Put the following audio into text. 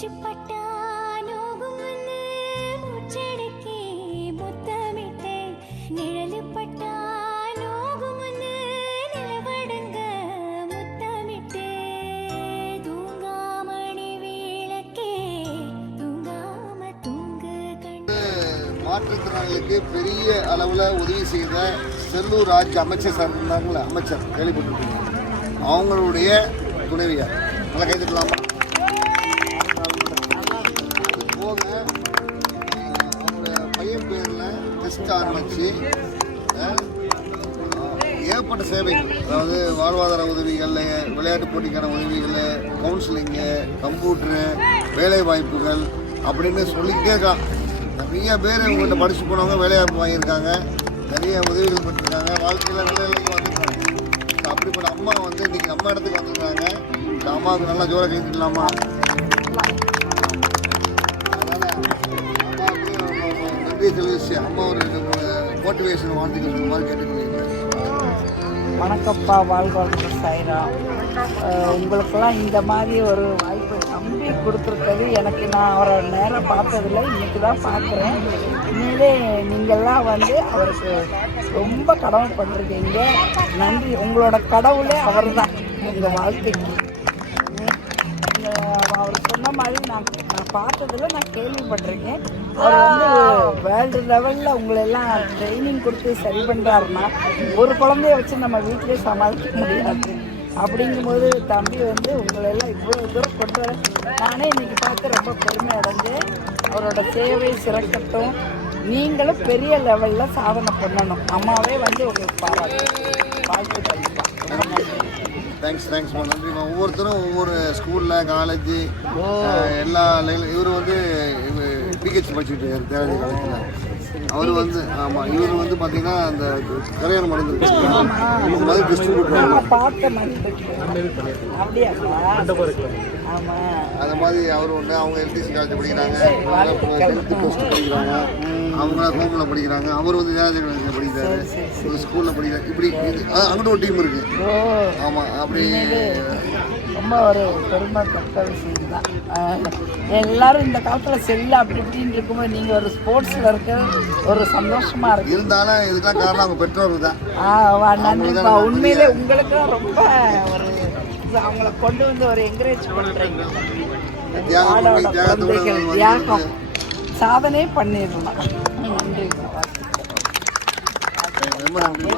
மூச்சுப்பட்டா நோகும்னு மூச்சடக்கி முத்தமிட்டேன் நிழலுப்பட்டா நோகும்னு நிலவடங்க முத்தமிட்டேன் தூங்காமணி விளக்கே தூங்காம தூங்கு கண்டு மாற்றுத்திறனாளிகளுக்கு பெரிய அளவில் உதவி செய்த செல்லூர் ராஜ் அமைச்சர் சார் இருந்தாங்களே அமைச்சர் கேள்விப்பட்டிருக்கீங்க அவங்களுடைய துணைவியார். நல்லா கைதுக்கலாமா டெஸ்ட் ஆரம்பித்து ஏகப்பட்ட சேவைகள் அதாவது வாழ்வாதார உதவிகள் விளையாட்டு போட்டிக்கான உதவிகள் கவுன்சிலிங்கு கம்ப்யூட்ரு வேலை வாய்ப்புகள் அப்படின்னு சொல்லிக்கிட்டே இருக்கான். நிறைய பேர் இவங்கள்ட்ட படித்து போனவங்க வேலைவாய்ப்பு வாங்கியிருக்காங்க. நிறைய உதவிகள் பண்ணியிருக்காங்க. வாழ்க்கையில் நல்ல நிலைக்கு வந்துருக்காங்க. அப்படிப்பட்ட அம்மா வந்து இன்றைக்கி நம்ம இடத்துக்கு வந்திருக்காங்க. இந்த அம்மாவுக்கு நல்லா ஜோரை கேட்டுக்கலாமா? நன்றி தெரிவிச்சு அம்மா ஒரு மோட்டிவேஷன் வாழ்த்துக்கள் சொல்ற மாதிரி கேட்டுக்கொள்கிறேன் வணக்கப்பா வாழ்வாழ்வு சாய்ரா. உங்களுக்கெல்லாம் இந்த மாதிரி ஒரு வாய்ப்பு நம்பி கொடுத்துருக்கிறது எனக்கு நான் அவரை நேரம் பார்த்ததில்ல இன்னைக்கு தான் பார்க்குறேன். நீங்களே நீங்கள்லாம் வந்து அவருக்கு ரொம்ப கடவுள் பண்ணுறீங்க நன்றி. உங்களோட கடவுளே அவர் தான் உங்கள் வாழ்க்கைக்கு. அவர் சொன்ன மாதிரி நான் நான் பார்த்ததில்ல நான் கேள்விப்பட்டிருக்கேன். அவர் வந்து வேர்ல்டு லெவலில் உங்களெல்லாம் ட்ரைனிங் கொடுத்து சரி பண்ணுறாருன்னா ஒரு குழந்தைய வச்சு நம்ம வீட்டிலே சமாளிக்க முடியாது. அப்படிங்கும்போது தம்பி வந்து உங்களெல்லாம் இவ்வளோ தூரம் கொண்டு வர நானே இன்னைக்கு பார்த்து ரொம்ப பெருமை அடைஞ்சேன். அவரோட சேவை சிறக்கட்டும். நீங்களும் பெரிய லெவலில் சாதனை பண்ணணும். அம்மாவே வந்து உங்களுக்கு பாராட்டு. வாழ்த்து கண்டிப்பாக ரொம்ப நன்றி தேங்க்ஸ் தேங்க்ஸ்மா நன்றிம்மா ஒவ்வொருத்தரும் ஒவ்வொரு ஸ்கூலில் காலேஜு எல்லா இவர் வந்து பிஹெச் படிச்சுட்டு இருக்காரு தேவதி காலேஜில். அவர் வந்து ஆமாம் இவர் வந்து பார்த்தீங்கன்னா அந்த கரையான் மருந்து இந்த மாதிரி டிஸ்ட்ரிபியூட் பார்த்த மாதிரி அவர் ஒன்று அவங்க எல்டிசி காலேஜ் படிக்கிறாங்க. படிக்கிறாங்க. அவங்க ஹோமில் படிக்கிறாங்க. அவர் வந்து காலேஜில் படிக்கிறாரு. ஒரு ஸ்கூலில் படிக்கிறார். இப்படி அங்கிட்ட ஒரு டீம் இருக்குது ஆமாம் அப்படி. ரொம்ப ஒரு பெருமைப்பட்ட விஷயம் தான் எல்லாரும் இந்த காலத்தில் செல்ல அப்படி இப்படின்னு இருக்கும்போது நீங்கள் ஒரு ஸ்போர்ட்ஸில் இருக்க ஒரு சந்தோஷமாக இருக்கு. இருந்தாலும் இதுக்கெல்லாம் காரணம் அவங்க பெற்றோர்கள் தான். ஆ நன்றிப்பா உண்மையிலே உங்களுக்கு ரொம்ப ஒரு அவங்கள கொண்டு வந்து ஒரு என்கரேஜ் பண்ணுறீங்க தியாகம் பண்ணி நாடோட தியாகத்தோட குழந்தைகள் வந்து தியாகம். சாதனை பண்ணிடலாம் நன்றிப்பா ரொம்ப நன்றி